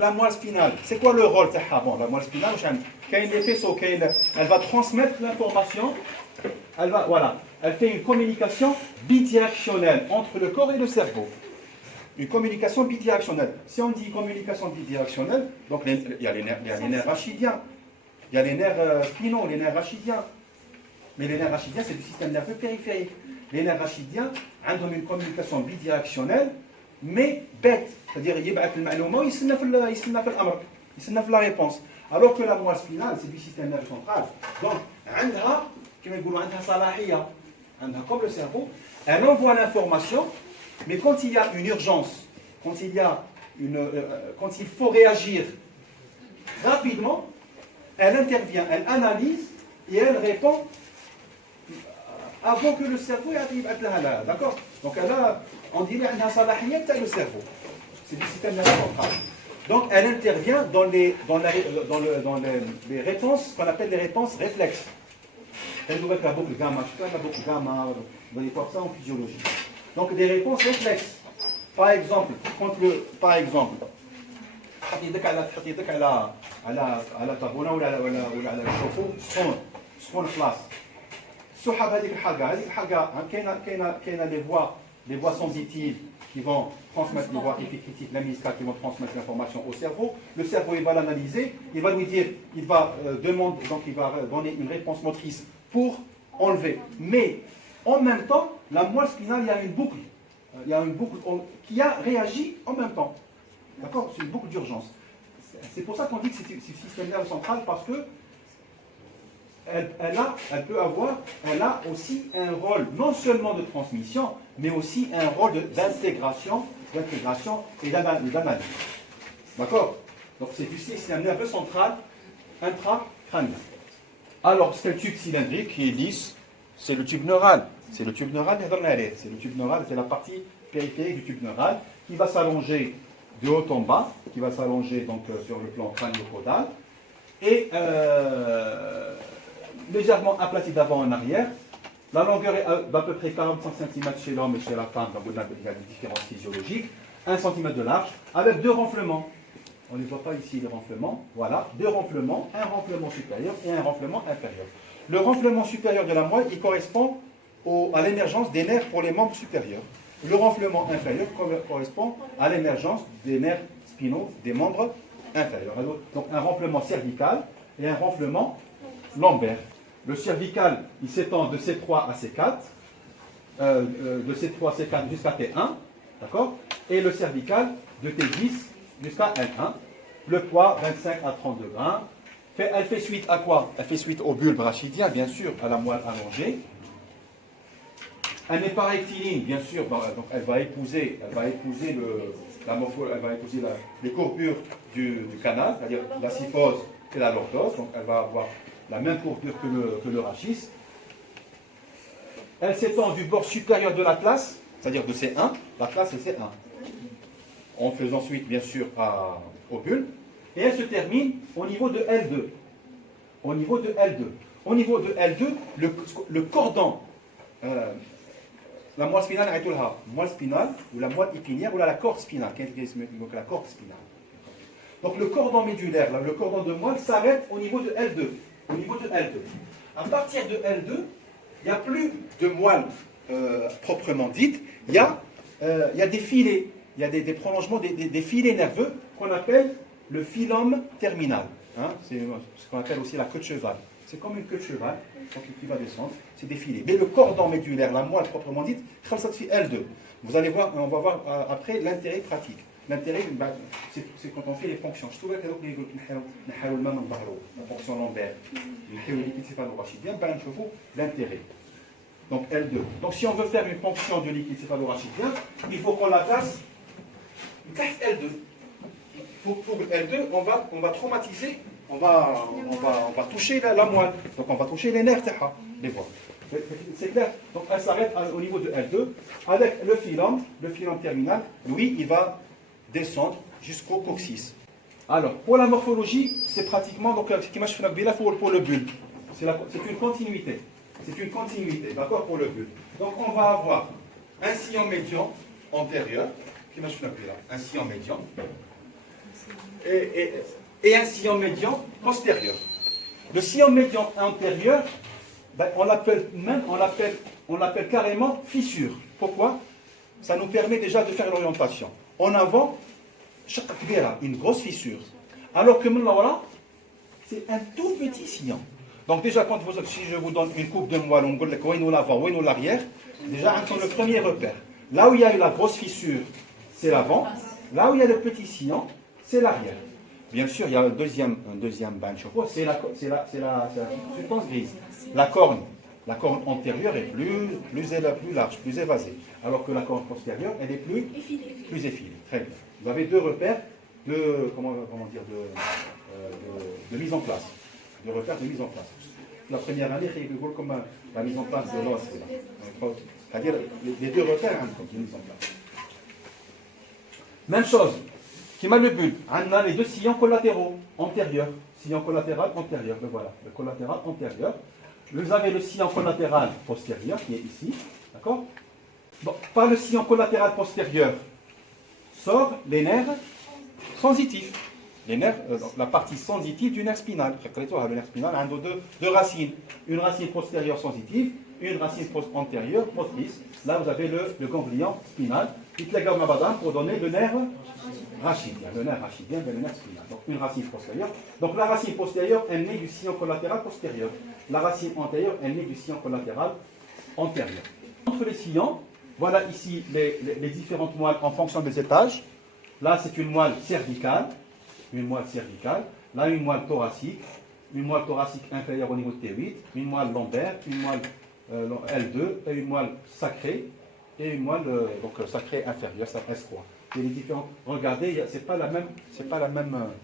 La moelle spinale, c'est quoi le rôle? Bon, la moelle spinale, elle va transmettre l'information, elle fait une communication bidirectionnelle entre le corps et le cerveau. Une communication bidirectionnelle. Si on dit communication bidirectionnelle, donc il y a les nerfs rachidiens, il y a les nerfs spinaux, les nerfs rachidiens. Mais les nerfs rachidiens, c'est du système nerveux périphérique. Les nerfs rachidiens ont une communication bidirectionnelle, mais bête. C'est-à-dire, il y a la réponse. Alors que la moelle spinale, c'est du système nerveux central. Donc, comme le cerveau, elle envoie l'information, mais quand il y a une urgence, quand il faut réagir rapidement, elle intervient, elle analyse et elle répond avant que le cerveau arrive à la. D'accord? Donc on dirait qu'elle a le cerveau. C'est du système nerveux central. Donc elle intervient dans les réponses qu'on appelle les réponses réflexes. Elle nous la boucle gamma, vous allez voir ça en physiologie. Donc des réponses réflexes. Par exemple, حطيتك على طابونه ولا على الشوفو سخون خلاص. السحب هذيك الحاجه كاينه les voies sensitives qui vont transmettre les voies épicritiques, la muscale qui vont transmettre l'information au cerveau. Le cerveau, il va l'analyser, il va lui dire, il va donner une réponse motrice pour enlever. Mais en même temps, la moelle spinale, il y a une boucle. Il y a une boucle qui a réagi en même temps. D'accord? C'est une boucle d'urgence. C'est pour ça qu'on dit que c'est le système nerveux central, parce que elle a aussi un rôle non seulement de transmission, mais aussi un rôle d'intégration et d'analyse. D'accord? Donc c'est du système nerveux central intracrânien. Alors c'est le tube cylindrique qui est lisse, c'est le tube neural. C'est le tube neural, c'est la partie périphérique du tube neural qui va s'allonger de haut en bas, qui va s'allonger donc sur le plan crânio-caudal et légèrement aplati d'avant en arrière. La longueur est d'à peu près 45 cm chez l'homme et chez la femme, donc il y a des différences physiologiques. 1 cm de large, avec 2 renflements. On ne voit pas ici les renflements. Voilà, 2 renflements, un renflement supérieur et un renflement inférieur. Le renflement supérieur de la moelle, il correspond à l'émergence des nerfs pour les membres supérieurs. Le renflement inférieur correspond à l'émergence des nerfs spinaux des membres inférieurs. Donc un renflement cervical et un renflement lombaire. Le cervical, il s'étend de C3 à C4, de C3 à C4 jusqu'à T1, d'accord? Et le cervical de T10 jusqu'à L1. Le poids, 25 à 32 grammes. Elle fait suite à quoi? Elle fait suite au bulbe rachidien, bien sûr, à la moelle allongée. Elle n'est pas rectiligne, bien sûr, donc elle va épouser les courbures du canal, c'est-à-dire la syphose et la lordose, donc elle va avoir la même courbure que le rachis. Elle s'étend du bord supérieur de l'atlas, c'est-à-dire de C1, l'atlas c'est C1, en faisant suite, bien sûr, au bulbe, et elle se termine au niveau de L2. Au niveau de L2, le cordon, la moelle spinale, moelle spinale, ou la moelle épinière, ou la corde spinale, donc la corde spinale. Donc le cordon médulaire, le cordon de moelle s'arrête au niveau de L2. À partir de L2, il n'y a plus de moelle proprement dite, il y a des filets, il y a des prolongements, des filets nerveux qu'on appelle le phylum terminal. Hein, c'est ce qu'on appelle aussi la queue de cheval. C'est comme une queue de cheval, donc qui va descendre, c'est des filets. Mais le cordon médulaire, la moelle proprement dite, L2. Vous allez voir, on va voir après l'intérêt pratique. L'intérêt, c'est quand on fait les fonctions. Je trouvais que la fonction lombaire, l'intérêt. Donc L2. Donc si on veut faire une fonction du liquide céphalorachidien, il faut qu'on la fasse L2. Pour L2, on va traumatiser, on va toucher la moelle. Donc on va toucher les nerfs, les voies. C'est clair. Donc elle s'arrête au niveau de L2 avec le phylum terminal. Lui, il va descendre jusqu'au coccyx. Alors, pour la morphologie, c'est pratiquement donc pour le bulbe. C'est une continuité. C'est une continuité, d'accord, pour le bulbe. Donc on va avoir un sillon médian antérieur, un sillon médian. et un sillon médian postérieur. Le sillon médian antérieur, ben, on l'appelle carrément fissure. Pourquoi? Ça nous permet déjà de faire l'orientation. En avant, une grosse fissure. Alors que maintenant, c'est un tout petit sillon. Donc déjà, si je vous donne une coupe de moelle, on dit où est l'avant, où est l'arrière, déjà, on a le premier repère. Là où il y a eu la grosse fissure, c'est l'avant. Là où il y a le petit sillon, c'est l'arrière. Bien sûr, il y a un deuxième bain de chapeau, c'est la substance grise. La corne antérieure est plus large, plus évasée, alors que la corne postérieure, elle est plus effilée. Très bien. Vous avez deux repères de mise en place. Deux repères de mise en place. La première année, c'est comme la mise en place de l'os. C'est-à-dire les deux repères de mise en place. Même chose. Qui m'a le but. On a les deux sillons collatéraux antérieurs. Sillon collatéral antérieur. Le voilà. Le collatéral antérieur. Vous avez le sillon collatéral postérieur qui est ici. D'accord? Bon, par le sillon collatéral postérieur sort les nerfs sensitifs. Les nerfs, la partie sensitive du nerf spinal. Le nerf spinal a deux racines. Une racine postérieure sensitive, une racine antérieure motrice. Là, vous avez le ganglion spinal. Pour donner le nerf rachidien. Le nerf rachidien, le nerf spinal. Donc, une racine postérieure. Donc, la racine postérieure est née du sillon collatéral postérieur. La racine antérieure est née du sillon collatéral antérieur. Entre les sillons, voilà ici les différentes moelles en fonction des étages. Là, c'est une moelle cervicale. Une moelle cervicale. Là, une moelle thoracique. Une moelle thoracique inférieure au niveau de T8. Une moelle lombaire. Une moelle L2. Et une moelle sacrée. Et une moelle sacrée inférieure, ça S3. Et les différentes. Regardez, c'est pas la même moelle.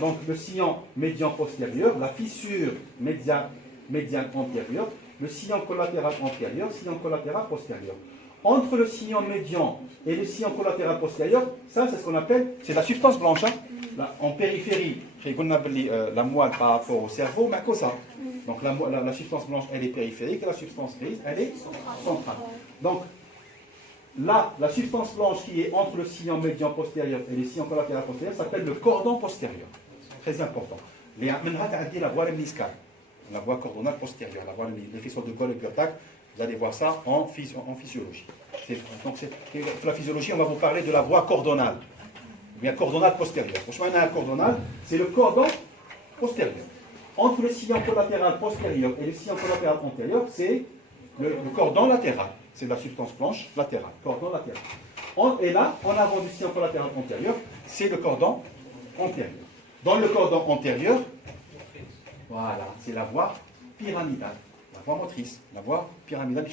Donc le sillon médian postérieur, la fissure médiane antérieure, le sillon collatéral antérieur, sillon collatéral postérieur. Entre le sillon médian et le sillon collatéral postérieur, ça c'est ce qu'on appelle, c'est la substance blanche. Hein? Là, en périphérie, la moelle par rapport au cerveau, mais que ça. Donc la substance blanche, elle est périphérique, et la substance grise, elle est centrale. Donc là, la substance blanche qui est entre le sillon médian postérieur et le sillon collatéral postérieur s'appelle le cordon postérieur. Très important. La voie lemniscale, la voie coordonale postérieure, la voie les faisceaux de Gall et Gottag, vous allez voir ça en physiologie. Donc la physiologie, on va vous parler de la voie coordonale. Bien coordonale postérieure. Franchement, un coordonal, c'est le cordon postérieur. Entre le sillon collatéral postérieur et le sillon collatéral antérieur, c'est le cordon latéral. C'est la substance blanche latérale. Cordon latéral. Et là, en avant du sillon collatéral antérieur, c'est le cordon antérieur. Dans le cordon antérieur, voilà, c'est la voie pyramidale. La voie motrice. La voie pyramidale.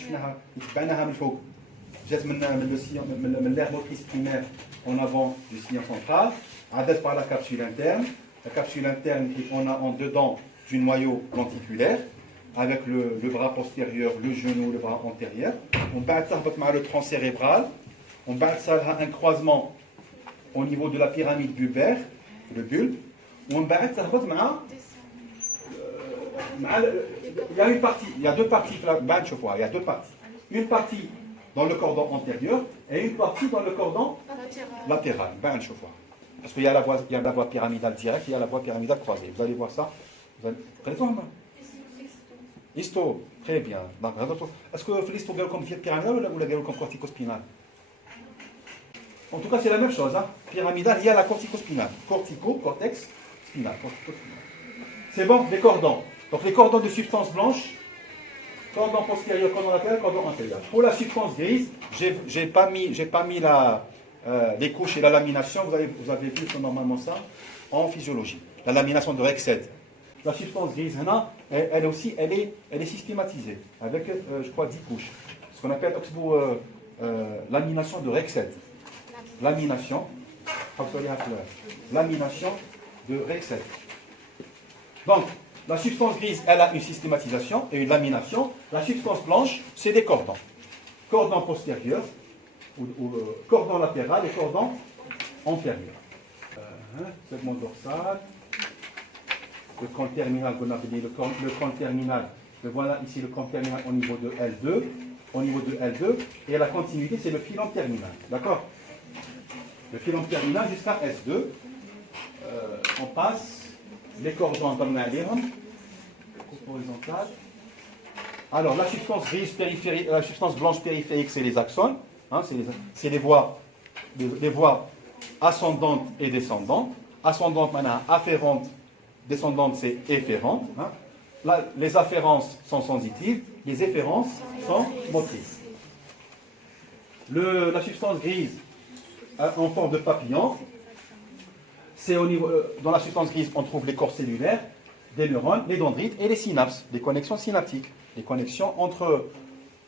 L'aire motrice primaire en avant du sillon central, adresse par la capsule interne. La capsule interne, on a en dedans du noyau lenticulaire, avec le bras postérieur, le genou, le bras antérieur. On bat ça le tronc cérébral. On bat ça un croisement au niveau de la pyramide bulbaire, le bulbe. On bat ça il y a une partie, il y a deux parties, il y a deux parties. Une partie dans le cordon antérieur et une partie dans le cordon latéral. Parce qu'il y a la voie pyramidale directe et il y a la voie pyramidale croisée. Vous allez voir ça. Histo, très bien. Est-ce que l'histo est comme pyramidale ou la comme corticospinale? En tout cas, c'est la même chose. Hein. Pyramidale, il y a la corticospinale. Cortex, spinal. C'est bon, les cordons. Donc les cordons de substance blanche, cordon postérieur, cordon latéral, cordon antérieur. Pour la substance grise, j'ai pas mis les couches et la lamination. Vous avez vu normalement ça en physiologie. La lamination de Rexed. La substance grise, elle aussi, elle est systématisée avec, je crois, 10 couches. Ce qu'on appelle lamination de Rexed. Lamination de Rexed. Donc, la substance grise, elle a une systématisation et une lamination. La substance blanche, c'est des cordons. Cordon postérieur, ou cordon latéral et cordon antérieur. Segment dorsal. Le cône terminal qu'on a dit, le cône terminal. Voilà ici le cône terminal au niveau de L2. au niveau de L2, et la continuité, c'est le filum terminal. D'accord? Le filum terminal jusqu'à S2. On passe les cordons comme coupe horizontale. Alors, la substance grise périphérique, la substance blanche périphérique, c'est les axones. Hein, c'est les voies ascendantes et descendantes. Ascendantes, maintenant, afférentes. Descendantes, c'est efférentes. Hein. Là, les afférences sont sensitives. Les efférences sont motrices. La substance grise en forme de papillon, c'est au niveau, dans la substance grise, on trouve les corps cellulaires, des neurones, les dendrites et les synapses, les connexions synaptiques, les connexions entre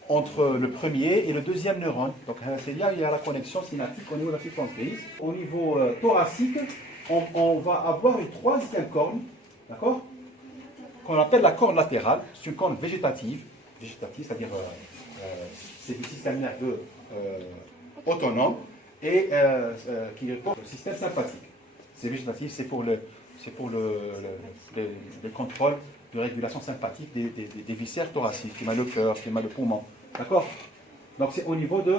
le premier et le deuxième neurone. Donc c'est là où il y a la connexion synaptique au niveau de la substance grise. Au niveau thoracique, on va avoir une troisième corne, d'accord, qu'on appelle la corne latérale. C'est une corne végétative, c'est-à-dire c'est du système nerveux autonome et qui répond au système sympathique. C'est végétatif, c'est pour le contrôle de régulation sympathique des viscères thoraciques, qui met le cœur, qui met le poumon. D'accord? Donc c'est au niveau de...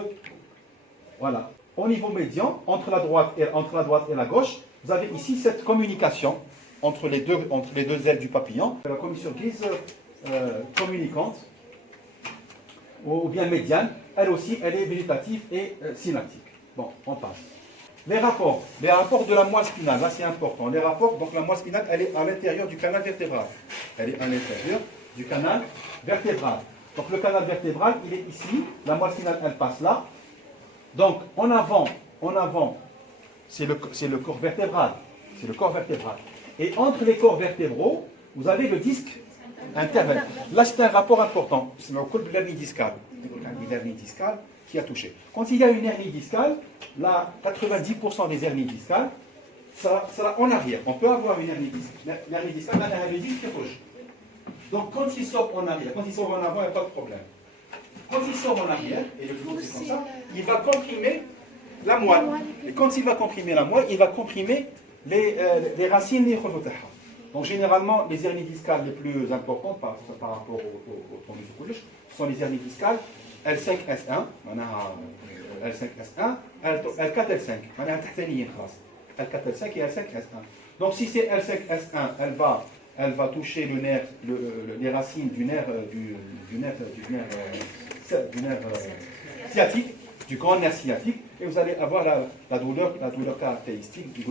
Voilà. Au niveau médian, entre la droite et la gauche, vous avez ici cette communication entre les deux ailes du papillon. La commission grise communicante, ou bien médiane, elle aussi, elle est végétative et synaptique. Bon, on passe. Les rapports de la moelle spinale, là c'est important. Les rapports, donc la moelle spinale, elle est à l'intérieur du canal vertébral. Elle est à l'intérieur du canal vertébral. Donc le canal vertébral, il est ici. La moelle spinale, elle passe là. Donc en avant, c'est le corps vertébral. C'est le corps vertébral. Et entre les corps vertébraux, vous avez le disque intervertébral. Là c'est un rapport important. C'est le col de l'hernie discale. L'hernie discale qui a touché. Quand il y a une hernie discale, là, 90% des hernies discales, ça sera en arrière. On peut avoir une hernie discale. L'hernie discale, là, elle a le disque qui est rouge. Donc, quand il sort en arrière, quand il sort en avant, il n'y a pas de problème. Quand il sort en arrière, et le flot c'est comme ça, il va comprimer la moelle. Et quand il va comprimer la moelle, il va comprimer les racines des chojotaha. Donc, généralement, les hernies discales les plus importantes par rapport au tonus sont les hernies discales L5S1, L5S1, L4S5, L4S5 et L5S1. Donc si c'est L5S1, elle va toucher le nerf, les racines du nerf sciatique, du grand nerf sciatique, et vous allez avoir la douleur caractéristique du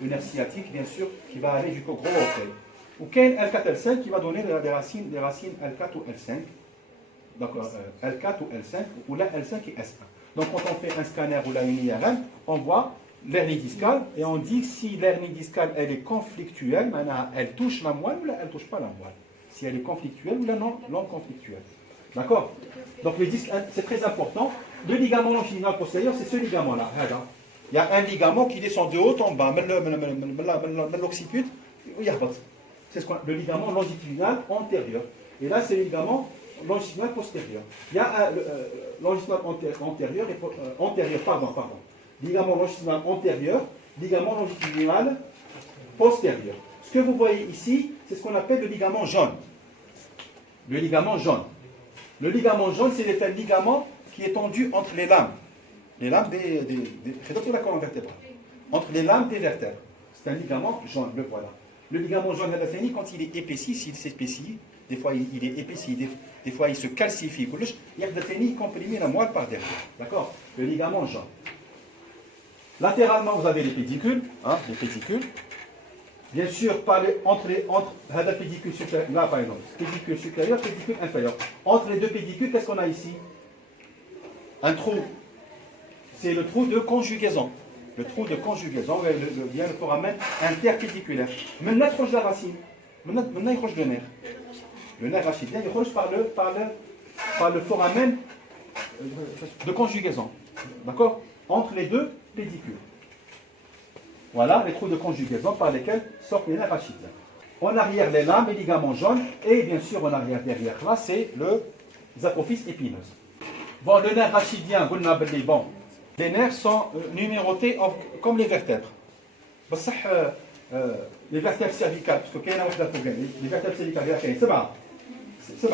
le nerf sciatique, bien sûr, qui va aller jusqu'au gros orteil. Ou L4L5 qui va donner des racines L4 ou L5. Donc L4 ou L5, ou là L5 et S1. Donc quand on fait un scanner ou là une IRM, on voit l'hernie discale et on dit si l'hernie discale elle est conflictuelle, maintenant elle touche la moelle ou là elle ne touche pas la moelle. Si elle est conflictuelle ou là non conflictuelle. D'accord? Donc le disque, c'est très important. Le ligament longitudinal postérieur, c'est ce ligament-là. Il y a un ligament qui descend de haut en bas, l'occiput, c'est le ligament longitudinal antérieur. Et là c'est le ligament longitudinal postérieur. Il y a longitudinal antérieur et antérieur, pardon. Ligament longitudinal antérieur, ligament longitudinal postérieur. Ce que vous voyez ici, c'est ce qu'on appelle le ligament jaune. Le ligament jaune. Le ligament jaune, c'est un ligament qui est tendu entre les lames. Les lames de la colonne vertébrale. Entre les lames des vertèbres. C'est un ligament jaune, le voilà. Le ligament jaune de la phénie, quand il est épaissi, s'il s'épaissit, des fois il est épaissi, des fois il se calcifie. Il y a il comprime la moelle par derrière. D'accord? Le ligament jaune. Latéralement, vous avez les pédicules. Les pédicules. Bien sûr, entre la pédicule supérieure, là par exemple, pédicule supérieure, pédicule inférieure. Entre les deux pédicules, qu'est-ce qu'on a ici? Un trou. C'est le trou de conjugaison. Le trou de conjugaison, le foramen interpédiculaire. Maintenant, il la racine. Maintenant, il roche le nerf. Le nerf rachidien, il roche par le foramen de conjugaison. D'accord? Entre les deux pédicules. Voilà les trous de conjugaison par lesquels sortent les nerfs rachidiens. En arrière, les lames, les ligaments jaunes, et bien sûr, en arrière, derrière, là, c'est les apophyses épineuses. Bon, le nerf rachidien, bon, les nerfs sont numérotés comme les vertèbres. Les vertèbres cervicales, parce que les vertèbres cervicales, c'est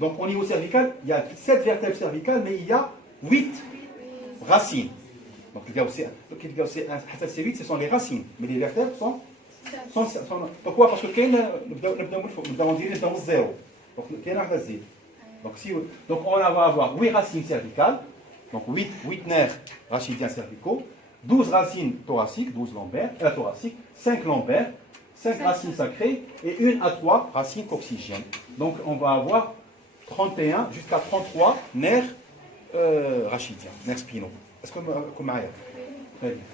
Donc au niveau cervical, il y a 7 vertèbres cervicales, mais il y a 8 racines. Donc il y a aussi, c'est 8, ce sont les racines, mais les vertèbres sont pourquoi? Parce que nous avons dit 0. Donc il y a un zéro. Donc on va avoir 8 racines cervicales, donc 8 nerfs rachidiens cervicaux, 12 racines thoraciques, 12 lombaires, thoraciques, 5 lombaires, 5 racines sacrées et 1 à 3 racines coccygiennes. Donc on va avoir 31 jusqu'à 33 nerfs rachidiens, nerfs spinaux. Est-ce que vous m'avez? Très bien.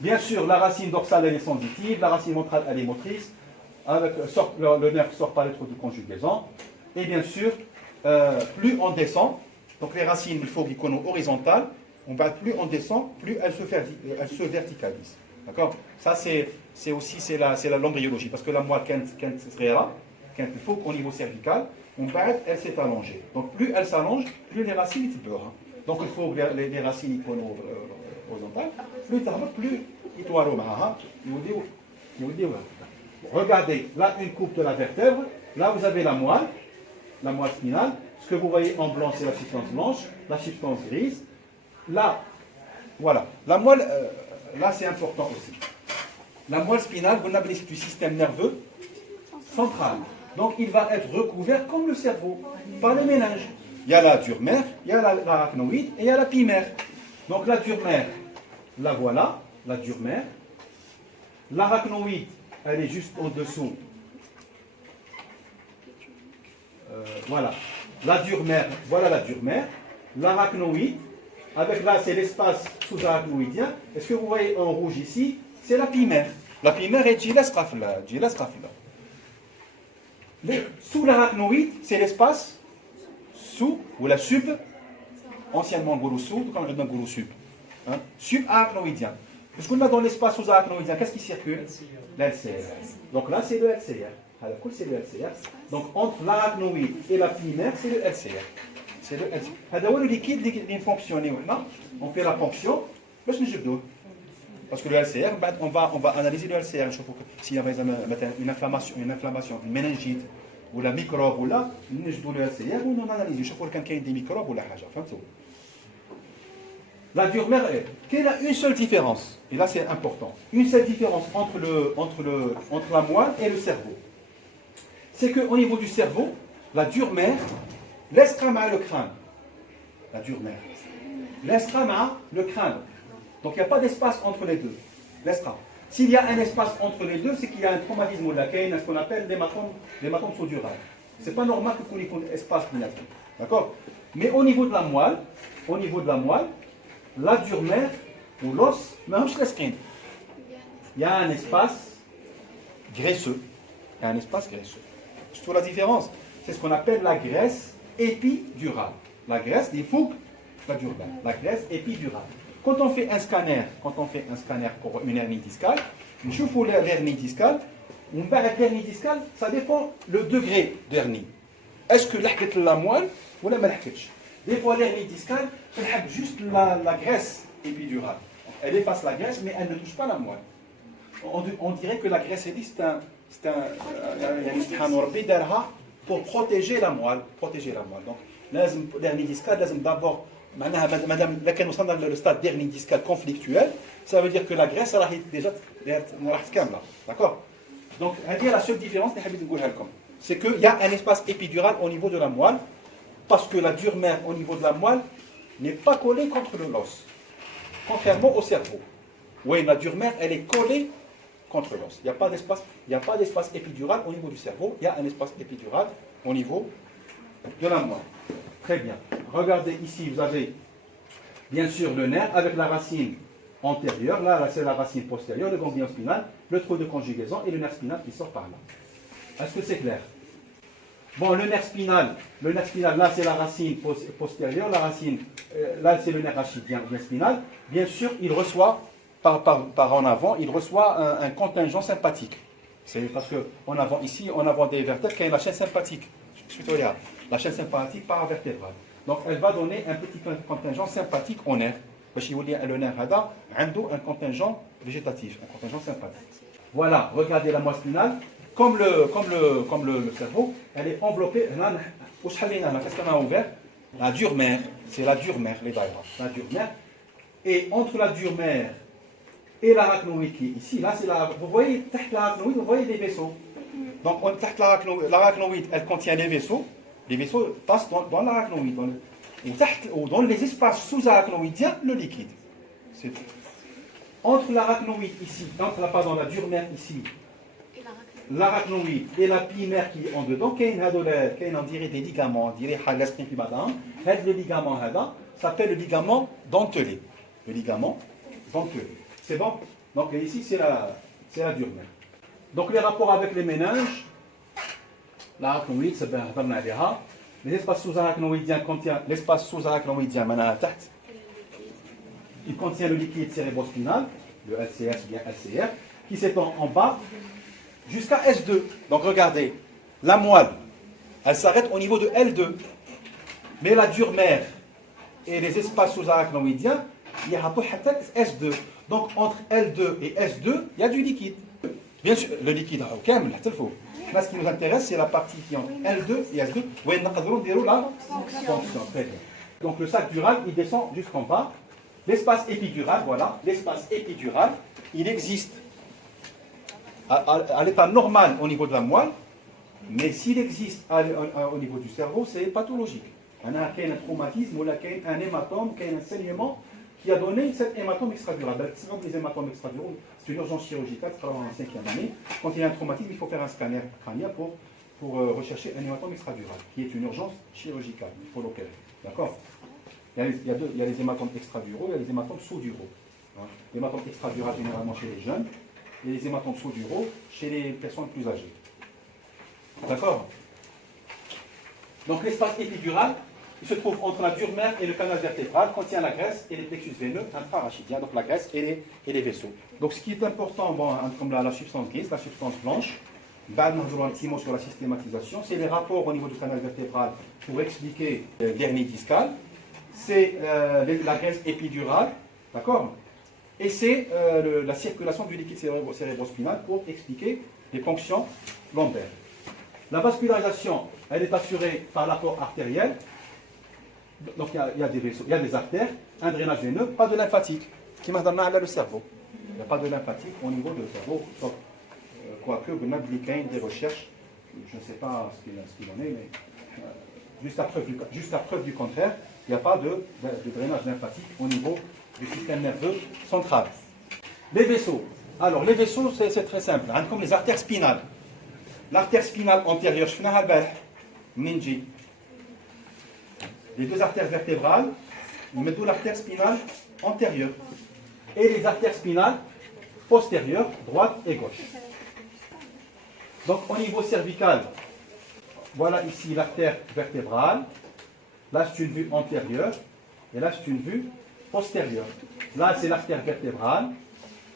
Bien sûr, la racine dorsale elle est sensitive, la racine ventrale elle est motrice, le nerf sort par les trous de conjugaison. Et bien sûr, plus on descend, donc les racines horizontales, plus on descend, plus elles se verticalisent. D'accord? Ça, c'est aussi l'embryologie, parce que la moelle, quand il faut qu'au niveau cervical, elle s'est allongée. Donc plus elle s'allonge, plus les racines se beurrent. Donc il faut que les racines horizontales, plus ils doivent regardez, là une coupe de la vertèbre, là vous avez la moelle spinale. Ce que vous voyez en blanc, c'est la substance blanche, la substance grise. Là, voilà. La moelle, là c'est important aussi. La moelle spinale, vous l'avez du système nerveux central. Donc il va être recouvert comme le cerveau, par les méninges. Il y a la dure mère, il y a l'arachnoïde et il y a la pimère. Donc la dure mère, la voilà, la dure mère. L'arachnoïde, elle est juste au-dessous. Voilà. La dure mère, voilà la dure mère. L'arachnoïde, avec là, c'est l'espace sous-arachnoïdien. Et ce que vous voyez en rouge ici, c'est la pimère. La pimère est Gilas Rafla. Sous l'arachnoïde, c'est l'espace sous, ou la sub, anciennement goulou sous, comme on dit goulou sub. Subarachnoïdien. Parce qu'on a dans l'espace sous-arachnoïdien, qu'est-ce qui circule? L'LCR. Donc là, c'est le LCR. C'est le LCR. Donc entre l'arachnoïde et la primaire, c'est le LCR. C'est le LCR. C'est le liquide qui fonctionne. On fait la fonction. Parce que le LCR, on va analyser le LCR. S'il y a une inflammation, une méningite, ou la microbe, ou là, on le LCR, on analyse. Je vois qu'il y a des microbes ou la haja. La dure mère, il y a une seule différence, et là c'est important, une seule différence entre la moelle et le cerveau. C'est qu'au niveau du cerveau, la dure mère laisse le crâne. La dure mère laisse le crâne. Donc il n'y a pas d'espace entre les deux. S'il y a un espace entre les deux, c'est qu'il y a un traumatisme ou ce qu'on appelle l'hématome sous-dural. Ce n'est pas normal qu'il y ait un espace bilatéral. D'accord? Mais au niveau de la moelle, la dure mère ou l'os, il y a un espace graisseux. C'est toute la différence. C'est ce qu'on appelle la graisse épidurale. La graisse des fougues, la dure mère. La graisse épidurale. Quand on fait un scanner pour une hernie discale, je vous l'hernie discale. L'hernie discale, ça dépend le degré d'hernie. Est-ce que la moelle ou la malhaketch? Des fois, l'hernie discale, elle juste la graisse épidurale. Elle efface la graisse, mais elle ne touche pas la moelle. On dirait que la graisse c'est pour protéger la moelle. Donc, l'hernie discale, d'abord, madame, là, nous sommes dans le stade d'hernie discale conflictuelle, ça veut dire que la graisse, elle est déjà d'accord? Donc, la seule différence, c'est qu'il y a un espace épidural au niveau de la moelle, parce que la dure mère au niveau de la moelle n'est pas collée contre l'os, contrairement au cerveau. Oui, la dure mère, elle est collée contre l'os. Il n'y a pas d'espace épidural au niveau du cerveau, il y a un espace épidural au niveau de la moelle. Très bien. Regardez ici, vous avez bien sûr le nerf avec la racine antérieure, là c'est la racine postérieure, le ganglion spinal, le trou de conjugaison et le nerf spinal qui sort par là. Est-ce que c'est clair? Bon, le nerf spinal, là c'est la racine postérieure, là c'est le nerf rachidien, le nerf spinal. Bien sûr, il reçoit, par en avant, il reçoit un contingent sympathique. C'est parce qu'en avant, ici, on a des vertèbres qui ont la chaîne sympathique. La chaîne sympathique paravertébrale. Donc elle va donner un petit contingent sympathique au nerf. Le nerf a un contingent végétatif, un contingent sympathique. Voilà, regardez la moelle spinale. Comme le cerveau, elle est enveloppée. Qu'est-ce qu'on a ouvert? La dure mer. C'est la dure mer, les daïras. La dure mer. Et entre la dure mer et l'arachnoïde qui est ici, là, c'est la. Vous voyez, l'arachnoïde, vous voyez des vaisseaux. Donc, l'arachnoïde, elle contient les vaisseaux. Les vaisseaux passent dans l'arachnoïde. Ou dans les espaces sous-arachnoïdiens, le liquide. C'est tout. Entre l'arachnoïde ici, la dure mer ici, l'arachnoïde et la pimère qui est en dedans, on dirait des ligaments, on dirait le ligament s'appelle le ligament dentelé. Le ligament dentelé. C'est bon? Donc ici, c'est la dure mer. Donc les rapports avec les méninges, l'arachnoïde, c'est bien, les espaces sous-arachnoïdiens contiennent l'espace sous-arachnoïdien, il contient le liquide cérébrospinal, le LCS ou bien LCR, qui s'étend en bas jusqu'à S2. Donc regardez, la moelle, elle s'arrête au niveau de L2. Mais la dure mer et les espaces sous-arachnoïdiens, il y a S2. Donc entre L2 et S2, il y a du liquide. Bien sûr, le liquide, là, ce qui nous intéresse, c'est la partie qui est entre L2 et S2, où il y a la fonction. Donc le sac dural, il descend jusqu'en bas. L'espace épidural, voilà, l'espace épidural, il existe à l'état normal au niveau de la moelle, mais s'il existe au niveau du cerveau, c'est pathologique. Il y a un traumatisme, ou un hématome, un saignement qui a donné cet hématome extradural. Les hématomes extraduraux, c'est une urgence chirurgicale, c'est en 5e année. Quand il y a un traumatisme, il faut faire un scanner crânien pour rechercher un hématome extradural, qui est une urgence chirurgicale. Il faut l'opérer. D'accord? Il y a les hématomes extraduraux, il y a les hématomes sous-duraux. Les hématomes extraduraux généralement chez les jeunes, et les hématomes sous-duraux chez les personnes plus âgées. D'accord? Donc l'espace épidural, il se trouve entre la dure mer et le canal vertébral, contient la graisse et les plexus veineux intra-arachidiens, donc la graisse et les vaisseaux. Donc ce qui est important, comme la substance grise, la substance blanche, un petit mot sur la systématisation, c'est les rapports au niveau du canal vertébral pour expliquer l'hernie discale. C'est la graisse épidurale, d'accord? Et c'est la circulation du liquide cérébrospinal pour expliquer les fonctions lombaires. La vascularisation, elle est assurée par l'apport artériel. Donc il y a des vaisseaux, il y a des artères, un drainage veineux, pas de lymphatique, qui m'a donné le cerveau. Il n'y a pas de lymphatique au niveau du cerveau. Donc, quoique, vous avez des recherches, je ne sais pas ce qu'il en est, mais jusqu'à preuve du contraire, il n'y a pas de drainage lymphatique au niveau du système nerveux central. Les vaisseaux. Alors, les vaisseaux, c'est très simple. Comme les artères spinales. L'artère spinale antérieure, Ninji. Les deux artères vertébrales, nous mettons l'artère spinale antérieure. Et les artères spinales postérieures, droite et gauche. Donc, au niveau cervical, voilà ici l'artère vertébrale. Là, c'est une vue antérieure. Et là, c'est une vue postérieure. Là, c'est l'artère vertébrale.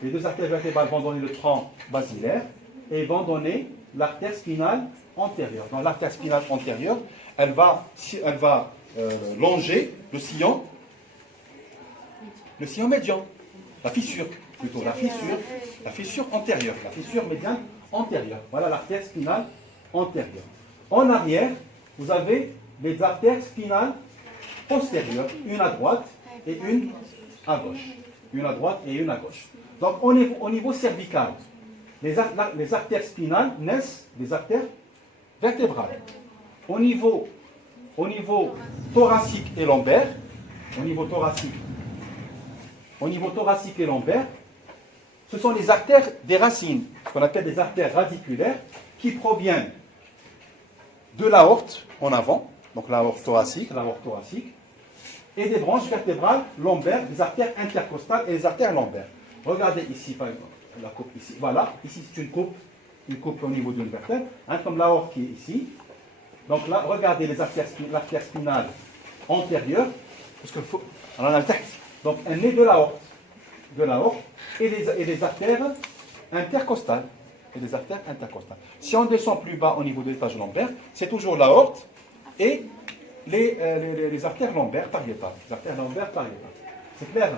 Les deux artères vertébrales vont donner le tronc basilaire et vont donner l'artère spinale antérieure. Dans l'artère spinale antérieure, elle va longer le sillon médian. La fissure, plutôt. La fissure antérieure. La fissure médiane antérieure. Voilà l'artère spinale antérieure. En arrière, vous avez les artères spinales postérieures, une à droite et une à gauche. Une à droite et une à gauche. Donc au niveau cervical, les artères spinales naissent des artères vertébrales. Au niveau thoracique et lombaire, ce sont les artères des racines, ce qu'on appelle des artères radiculaires, qui proviennent de l'aorte en avant, donc l'aorte thoracique, et des branches vertébrales lombaires, des artères intercostales et des artères lombaires. Regardez ici, par exemple, la coupe ici. Voilà, ici c'est une coupe au niveau d'une vertèbre, comme l'aorte qui est ici. Donc là, regardez l'artère spinale antérieure, parce qu'il faut. Alors on a le texte. Donc elle est de l'aorte, et des artères intercostales. Si on descend plus bas au niveau de l'étage lombaire, c'est toujours l'aorte et les artères lombaires pariétales. C'est clair?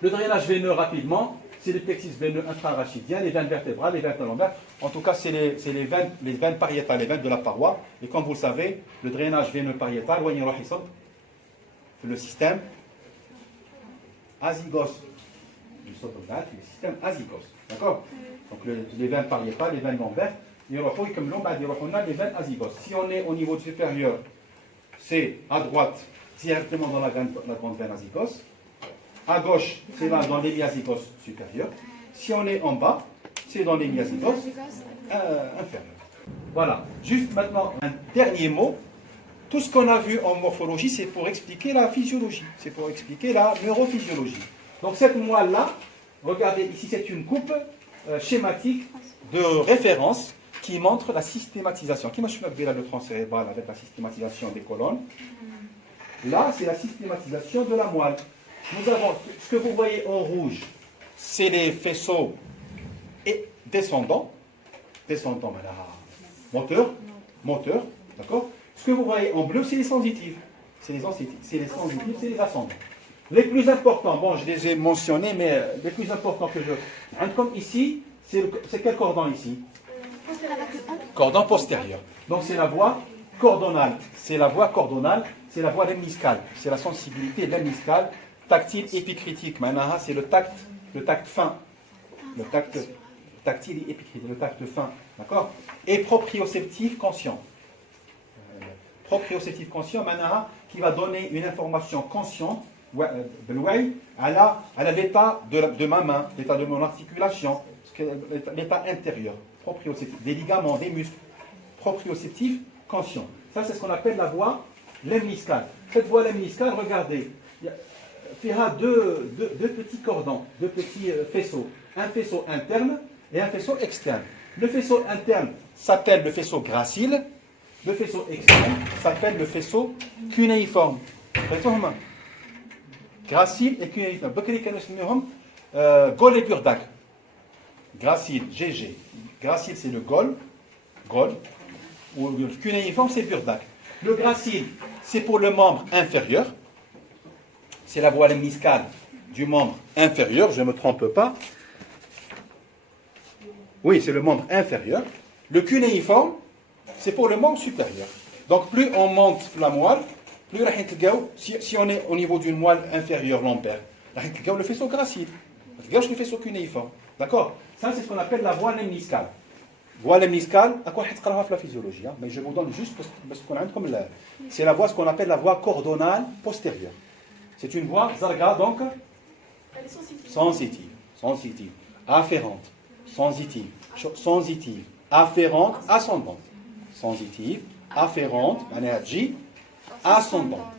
Le drainage veineux rapidement, c'est le plexus veineux intrarachidien, les veines vertébrales, les veines lombaires. En tout cas, c'est les veines pariétales, les veines de la paroi. Et comme vous le savez, le drainage veineux pariétal, le système azygos. Du le système azygos. D'accord? Donc les veines pariétales, les veines lombaires, les veines azygos. Si on est au niveau supérieur, c'est à droite, directement dans la grande veine azygos. À gauche, c'est là dans l'hémiazygos supérieur. Si on est en bas, c'est dans l'hémiazygos inférieur. Voilà. Juste maintenant, un dernier mot. Tout ce qu'on a vu en morphologie, c'est pour expliquer la physiologie. C'est pour expliquer la neurophysiologie. Donc cette moelle-là, regardez, ici c'est une coupe schématique de référence qui montre la systématisation. Qui m'a choisi là le tronc cérébral avec la systématisation des colonnes. Là, c'est la systématisation de la moelle. Nous avons, ce que vous voyez en rouge, c'est les faisceaux et descendants, moteurs, d'accord. Ce que vous voyez en bleu, c'est les sensitifs. C'est les sensitifs, c'est les ascendants. Les plus importants, bon, je les ai mentionnés, mais les plus importants que je... Comme ici, c'est quel cordon ici? Cordon postérieur. Donc c'est la voie cordonale. C'est la voie cordonale, c'est la voie lemniscale. C'est la sensibilité lemniscale. Tactile épicritique, maintenant c'est le tact fin, le tact tactile et épicritique, le tact fin, d'accord. Et proprioceptif conscient. Proprioceptif conscient, maintenant qui va donner une information consciente, à l'état de ma main, l'état de mon articulation, l'état intérieur, proprioceptif, des ligaments, des muscles, proprioceptif conscient. Ça c'est ce qu'on appelle la voie lemniscale. Cette voie lemniscale, regardez. Il y a deux petits cordons, deux petits faisceaux. Un faisceau interne et un faisceau externe. Le faisceau interne s'appelle le faisceau gracile. Le faisceau externe s'appelle le faisceau cunéiforme. Gracile et cunéiforme. Gol et burdak. Gracile, GG. Gracile, c'est le gol. Ou le cunéiforme, c'est burdak. Le gracile, c'est pour le membre inférieur. C'est la voie lemniscale du membre inférieur, je ne me trompe pas. Oui, c'est le membre inférieur. Le cunéiforme, c'est pour le membre supérieur. Donc plus on monte la moelle, plus si on est au niveau d'une moelle inférieure lombaire, le faisceau gracile, le faisceau cunéiforme. D'accord? Ça, c'est ce qu'on appelle la voie lemniscale. Voie lemniscale, à quoi la physiologie, hein? Mais je vous donne juste parce qu'on a comme là. C'est la voie, ce qu'on appelle la voie cordonale postérieure. C'est une voie zarga, donc sensitive, afférente, sensitive, afférente, ascendante. Sensitive, afférente, énergie, ascendante.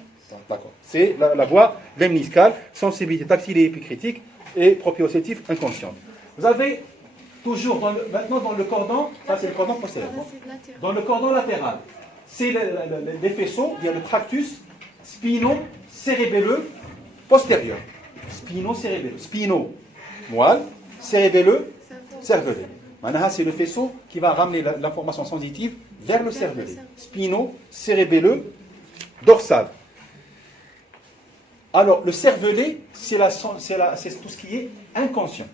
D'accord. C'est la voie lemniscale, sensibilité tactile et épicritique et proprioceptif inconsciente. Vous avez toujours, maintenant dans le cordon, ça c'est le cordon postérieur. Dans le cordon latéral, c'est les faisceaux, il y a le tractus spino-cérébelleux postérieur. Spino-cérébelleux. Spino, moelle, cérébelleux, cervelet. Maintenant, c'est le faisceau qui va ramener l'information sensitive vers le cervelet. Spino-cérébelleux dorsal. Alors, le cervelet, c'est tout ce qui est inconscient.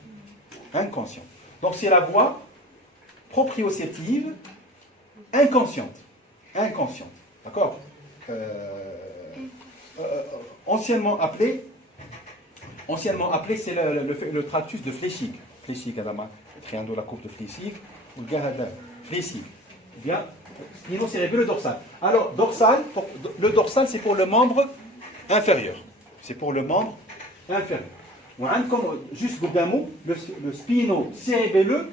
Inconscient. Donc, c'est la voie proprioceptive inconsciente. Inconsciente. D'accord? Anciennement appelé, c'est le tractus de Flechig. Flechig, triangle de la coupe de Flechig, ou Flechig. Bien, spino-cérébelleux dorsal. Alors, le dorsal, c'est pour le membre inférieur. C'est pour le membre inférieur. Juste d'un mot, le spino-cérébelleux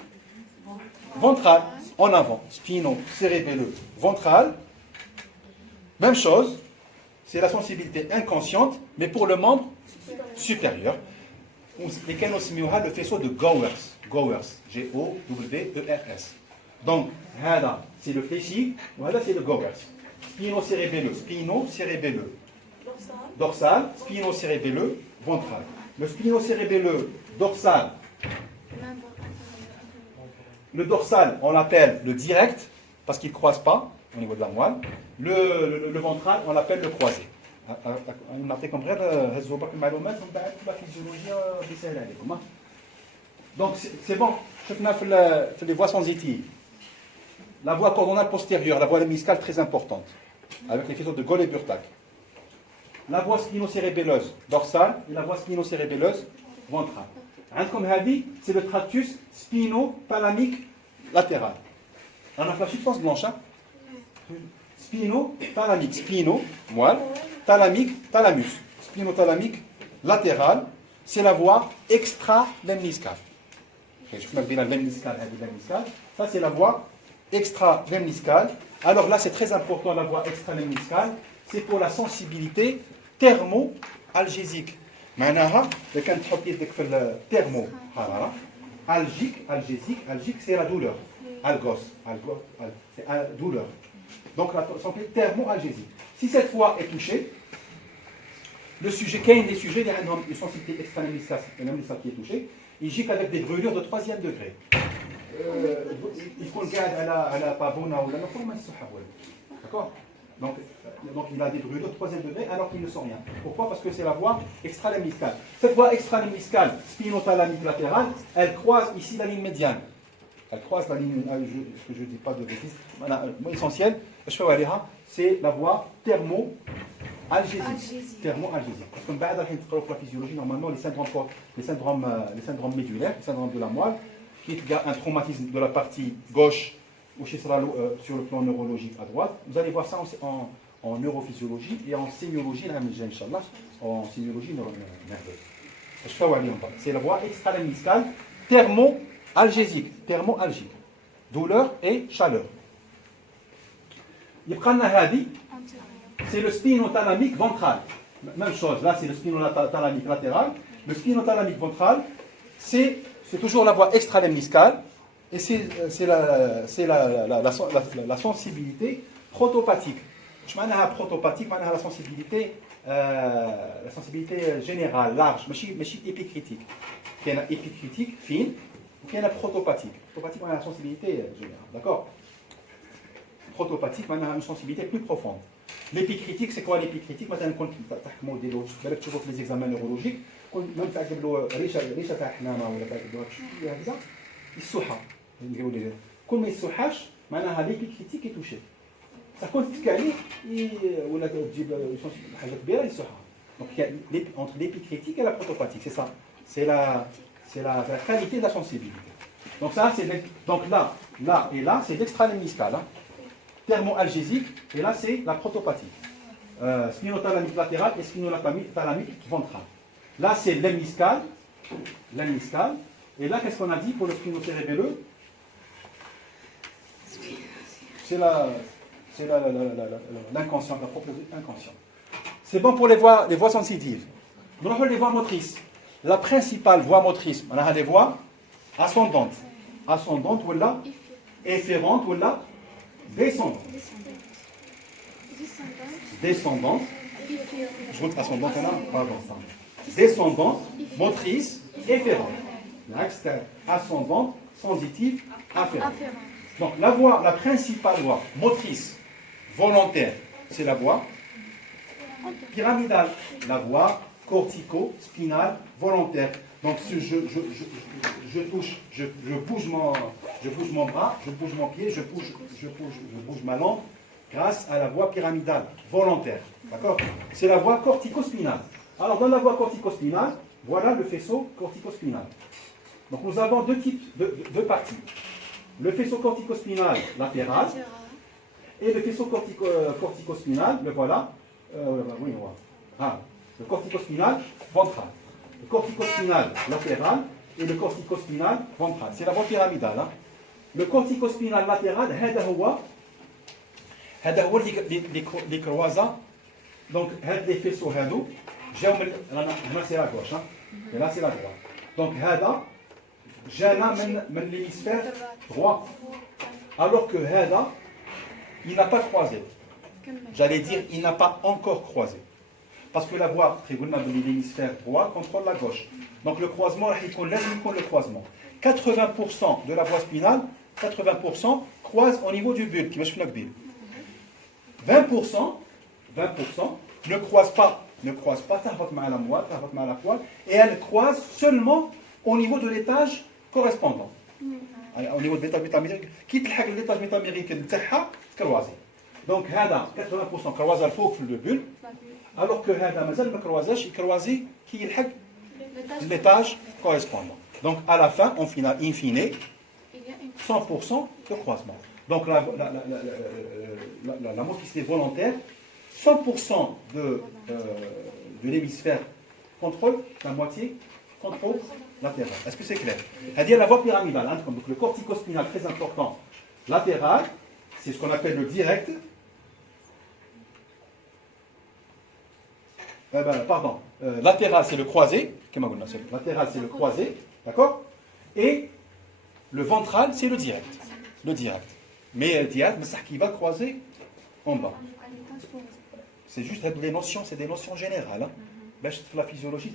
ventral, en avant. Spino-cérébelleux ventral. Même chose, c'est la sensibilité inconsciente, mais pour le membre supérieur, lesquels on se met le faisceau de Gowers. G-O-W-E-R-S. Donc, c'est le fléchig, c'est le Gowers. Spino-cérébelleux. Dorsal, spino-cérébelleux, ventral. Le spino-cérébelleux dorsal, le dorsal, on l'appelle le direct, parce qu'il ne croise pas au niveau de la moelle. Le ventral, on l'appelle le croisé. نعطيكم غير هزوا برك المعلومات ومن بعد لا فيزيولوجيا بيسهل عليكم. Donc c'est bon. شفنا في les voies sensitives. La voie coronale postérieure, la voie lemniscale très importante, avec les faisceaux de Gaulle et Burtak. La voie spinocérébelleuse dorsale et la voie spinocérébelleuse ventrale. Comme هذه, c'est le tractus spinothalamique latéral. On a la substance blanche. Hein? Spinothalamique, spino, moelle, thalamique, thalamus. Spinothalamique latéral, c'est la voie extra-lemniscale. Ça, c'est la voie extra-lemniscale. Alors là, c'est très important, la voie extra-lemniscale. C'est pour la sensibilité thermo-algésique. معناها إذا كان تحط يدك في التhermo حرارة algique c'est la douleur. Algos, c'est la douleur. Donc la sensibilité thermo-algésique. Si cette voie est touchée, le sujet, qu'il y a des sujets, il y a une sensibilité extra-lemniscale qui est touchée. Il gît avec des brûlures de 3e degré. Il faut le garder à la pavona ou à la forme. D'accord, donc il a des brûlures de 3e degré alors qu'il ne sent rien. Pourquoi? Parce que c'est la voie extra-lemniscale. Cette voie extra-lemniscale, spinothalamique latérale, elle croise ici la ligne médiane. Elle croise la ligne, je ne dis pas de bêtises. Voilà, le mot essentiel, c'est la voie thermo-algésique. Thermo-algésique. Parce qu'on va la physiologie, normalement, les syndromes médulaires, les syndromes de la moelle, qui est un traumatisme de la partie gauche, ou chez sur le plan neurologique à droite. Vous allez voir ça en neurophysiologie et en sémiologie, en sémiologie nerveuse. C'est la voie extra-lemniscale thermo-algésique. Thermo-algique. Douleur et chaleur. C'est le spinothalamique ventral. Même chose, là c'est le spinothalamique latéral. Le spinothalamique ventral, c'est toujours la voie extra-lemniscale et c'est la sensibilité protopathique. Je m'en ai protopathique, la sensibilité générale, large, mais épicritique. Il y a épicritique, fine, et il y a protopathique. Protopathique, on a la sensibilité générale, d'accord? Protopathique, on a une sensibilité plus profonde. L'épicritique, c'est quoi l'épicritique? Maintenant, quand tu vois les examens neurologiques, même si tu as السحة كل ما يسحاش معناها ليبيكريتيك يتوشي صافي تفك عليه ولا تجيب حاجه كبيره يسحها دونك entre l'épicritique et la protopathique, c'est ça, c'est la qualité de la sensibilité. Donc ça c'est donc là et là c'est l'extra-lemniscale, hein? Thermo-algésique, et là c'est la protopathique, spinothalamique latérale et spinothalamique ventrale. Là c'est lemniscale, et là qu'est-ce qu'on a dit pour le spinocérébelleux? C'est l'inconscient, la propriété inconsciente. C'est bon pour les voies sensitives. Nous avons les voies motrices. La principale voie motrice, on a les voies ascendantes. Ascendantes ou là, efférentes ou là, descendantes. Descendantes. Je vois ascendante là, pardon. Descendantes, motrices, efférentes. L'axe ascendante, sensitive, afférente. Donc la principale voie motrice volontaire, c'est la voie pyramidale, la voie cortico-spinale volontaire. Donc je bouge mon bras, je bouge mon pied, je bouge ma langue grâce à la voie pyramidale volontaire. D'accord? C'est la voie cortico-spinale. Alors dans la voie cortico-spinale, voilà le faisceau cortico-spinal. Donc nous avons deux parties. Le faisceau corticospinal latéral et le faisceau corticospinal, le voilà. Le corticospinal ventral. Le corticospinal latéral et le corticospinal ventral. C'est la voie pyramidale. Hein. Le corticospinal latéral, les croisants. Donc, les faisceaux, là c'est la gauche. Hein. Et là c'est la droite. Donc, Jana men l'hémisphère droit. Alors que Hada, il n'a pas croisé. J'allais dire, il n'a pas encore croisé. Parce que la voie de l'hémisphère droit contrôle la gauche. Donc le croisement, il le croisement. 80% de la voie spinale, 80% croise au niveau du bulbe, qui va 20% ne croise pas, et elle croise seulement au niveau de l'étage correspondant. Au niveau de l'étage métamérique, qui تلحق l'étage métamérique نتاعها كروازي. Donc هذا 80% كروازه الفوق في البول alors que هذا مازال ما كروازاش يكروازي كي يلحق l'étage correspondant. Donc à la fin, on finit in fine 100% de croisement. Donc la motricité volontaire, 100% de l'hémisphère contrôle, la moitié contrôle latéral. Est-ce que c'est clair? C'est-à-dire la voie pyramidale, hein, donc le corticospinal très important, latéral, c'est ce qu'on appelle le direct. Latéral c'est le croisé, latéral c'est le croisé, d'accord? Et le ventral c'est le direct. Le direct. Mais le direct, c'est ça qui va croiser en bas. C'est juste des notions, c'est des notions générales. La physiologie,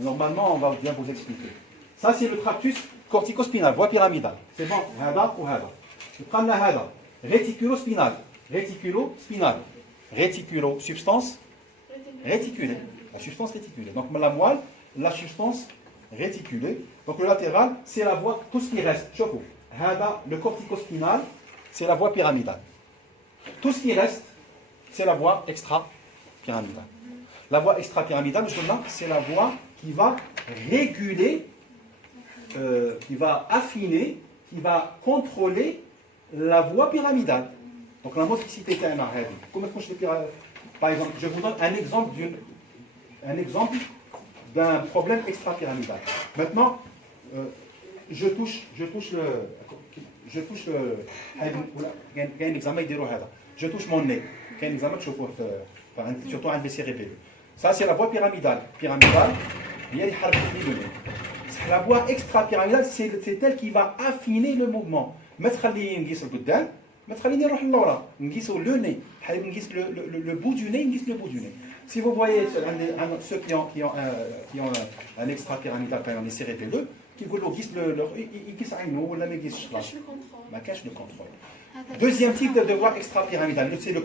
normalement, on va bien vous expliquer. Ça, c'est le tractus corticospinal, voie pyramidale. C'est bon, hada ou hada. Prends la hada. Réticulospinal. Réticulospinal. Réticulo, substance réticulée. La substance réticulée. Donc la moelle, la substance réticulée. Donc le latéral, c'est la voie, tout ce qui reste. Chauffez. Hada, le corticospinal, c'est la voie pyramidale. Tout ce qui reste, c'est la voie extra-pyramidale. La voie extra-pyramidale, c'est la voie qui va réguler, qui va affiner, qui va contrôler la voie pyramidale. Donc la motricité est un arrêt. Par exemple, je vous donne un exemple d'un problème extra-pyramidal. Maintenant, je touche mon nez. Surtout un cérébelleux. Ça, c'est la voie pyramidale. La voie extra-pyramidale, c'est elle qui va affiner le mouvement. Mettre le nez, le bout du nez, le bout du nez. Si vous voyez ceux qui ont un extra-pyramidal, par exemple les cérébelleux, qui veulent le contrôle. Deuxième type de voie extra-pyramidale, c'est le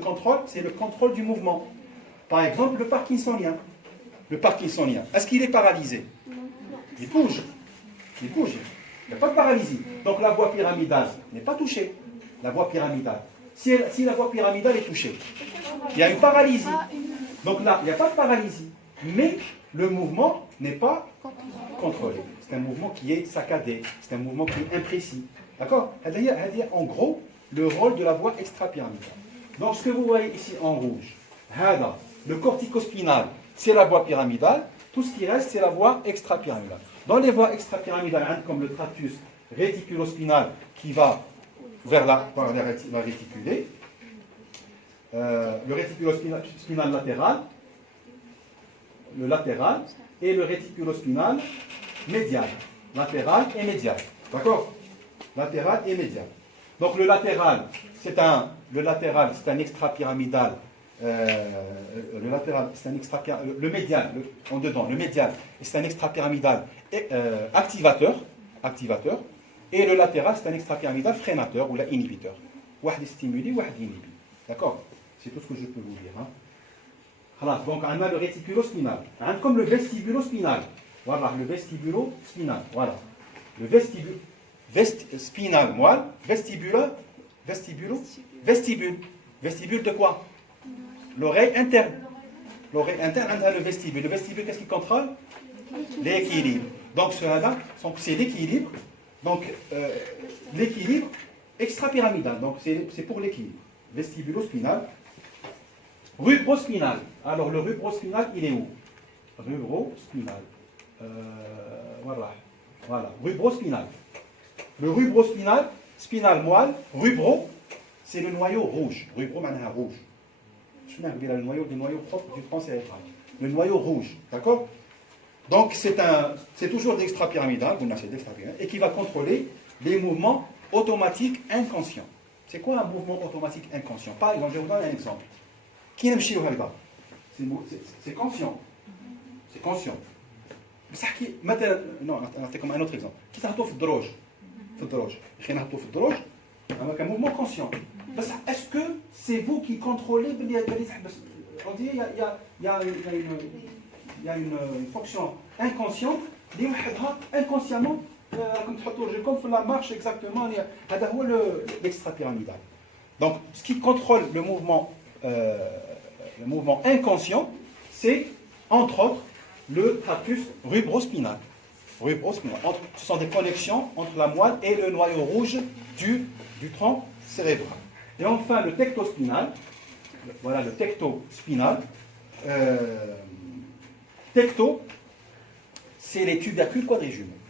contrôle du mouvement. Par exemple, le parkinsonien. Le parkinsonien, est-ce qu'il est paralysé? Il bouge. Il n'y a pas de paralysie. Donc la voie pyramidale n'est pas touchée. La voie pyramidale. Si la voie pyramidale est touchée, il y a une paralysie. Donc là, il n'y a pas de paralysie. Mais le mouvement n'est pas contrôlé. C'est un mouvement qui est saccadé. C'est un mouvement qui est imprécis. D'accord? En gros, le rôle de la voie extra-pyramidale. Donc ce que vous voyez ici en rouge, le corticospinal, c'est la voie pyramidale. Tout ce qui reste, c'est la voie extra-pyramidale. Dans les voies extra-pyramidales, comme le tractus réticulospinal qui va vers la réticulée, le réticulospinal latéral, le latéral, et le réticulospinal médial. Latéral et médial. D'accord? Latéral et médial. Donc le latéral, c'est un extra-pyramidal. Le latéral, c'est un extra-pyramidal. Le médial, en dedans, le médial, c'est un extra-pyramidal activateur. Et le latéral, c'est un extra-pyramidal freinateur ou inhibiteur. Wahed stimuli, wahed inhibi. D'accord? C'est tout ce que je peux vous dire. Hein. Donc, on a le réticulospinal. Comme le vestibulospinal. Voilà, le vestibulospinal. Voilà. Le spinal, moelle. Vestibule. Vestibule de quoi? L'oreille interne. L'oreille interne, on a le vestibule. Le vestibule, qu'est-ce qu'il contrôle? L'équilibre. Donc, c'est l'équilibre. Donc, l'équilibre extra-pyramidal. Donc, c'est pour l'équilibre. Vestibulospinal. Rubrospinal. Alors, le rubrospinal, il est où? Rubrospinal. Voilà. Rubrospinal. Le rubrospinal, spinal moelle, rubro, c'est le noyau rouge. Rubro, c'est rouge. Je vais le noyau propre du tronc cérébral. Le noyau rouge. D'accord? Donc, c'est toujours d'extra-pyramidal, et qui va contrôler les mouvements automatiques inconscients. C'est quoi un mouvement automatique inconscient? Par exemple, je vais vous donner un exemple. Qui n'aime pas c'est conscient. C'est conscient. Non, c'est comme un autre exemple. Qui s'arrête في الدروج في الدروج avec un mouvement conscient. Est-ce que c'est vous qui contrôlez? On dit il y a il y a une fonction inconsciente اللي وحدها inconsciemment راكم تحطوا رجلكم في la marche exactement هذا هو l'extra-pyramidal. Donc ce qui contrôle le mouvement inconscient, c'est entre autres le tractus rubrospinal. Ce sont des connexions entre la moelle et le noyau rouge du tronc cérébral. Et enfin le tectospinal. Voilà le tectospinal. Tecto, c'est les tubercules quadrijumeaux.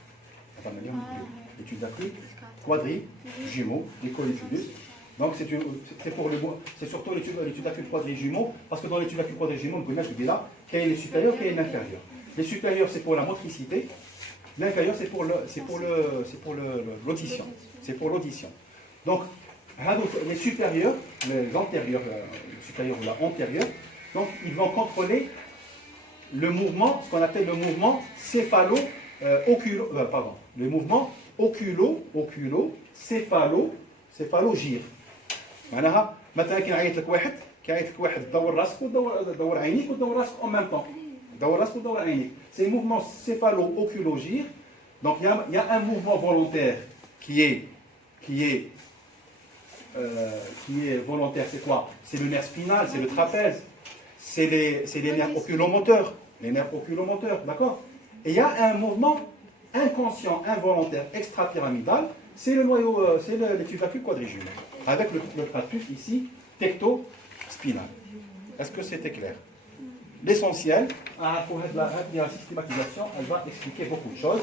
Les tubercules quadrijumeaux, les colliculus. Donc c'est surtout les tubercules quadrijumeaux, parce que dans les tubercules quadrijumeaux, le gomètre est là, qu'il y a les supérieurs, qu'il y a l'inférieur. Les supérieurs, c'est pour la motricité. L'inférieur, c'est pour l'audition. C'est pour l'audition. Donc, les supérieurs, les antérieurs, les supérieurs ou la antérieure, donc ils vont contrôler le mouvement, ce qu'on appelle le mouvement le mouvement céphalogire. معناها مثلا كيعيط لك واحد دور راسك ودور عينيك ودور راسك en même temps. دور راسك ودور عينيك. C'est un mouvement céphalo-oculogire. Donc il y a un mouvement volontaire qui est volontaire, c'est quoi? C'est le nerf spinal, c'est le trapèze, c'est les nerfs oculomoteurs. Les nerfs oculomoteurs, d'accord? Et il y a un mouvement inconscient, involontaire, extra-pyramidal, c'est le noyau, c'est les tubercules quadrijumeaux, avec le tractus ici, tecto-spinal. Est-ce que c'était clair? L'essentiel, la systématisation, elle va expliquer beaucoup de choses.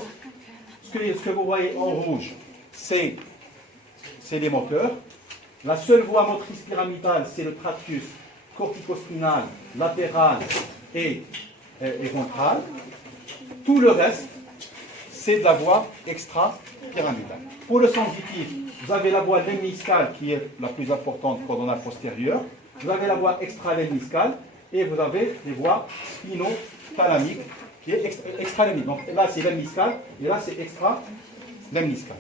Ce que vous voyez en rouge, c'est les moteurs. La seule voie motrice pyramidale, c'est le tractus corticospinal, latéral et ventral. Tout le reste, c'est de la voie extra-pyramidale. Pour le sensitif, vous avez la voie lemniscale qui est la plus importante coronale postérieure. Vous avez la voie extra-lemniscale et vous avez les voies spinothalamiques qui est extra-lemniscale. Donc là, c'est lemniscale et là, c'est extra-lemniscale.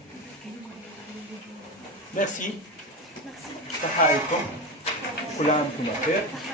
Merci. Merci.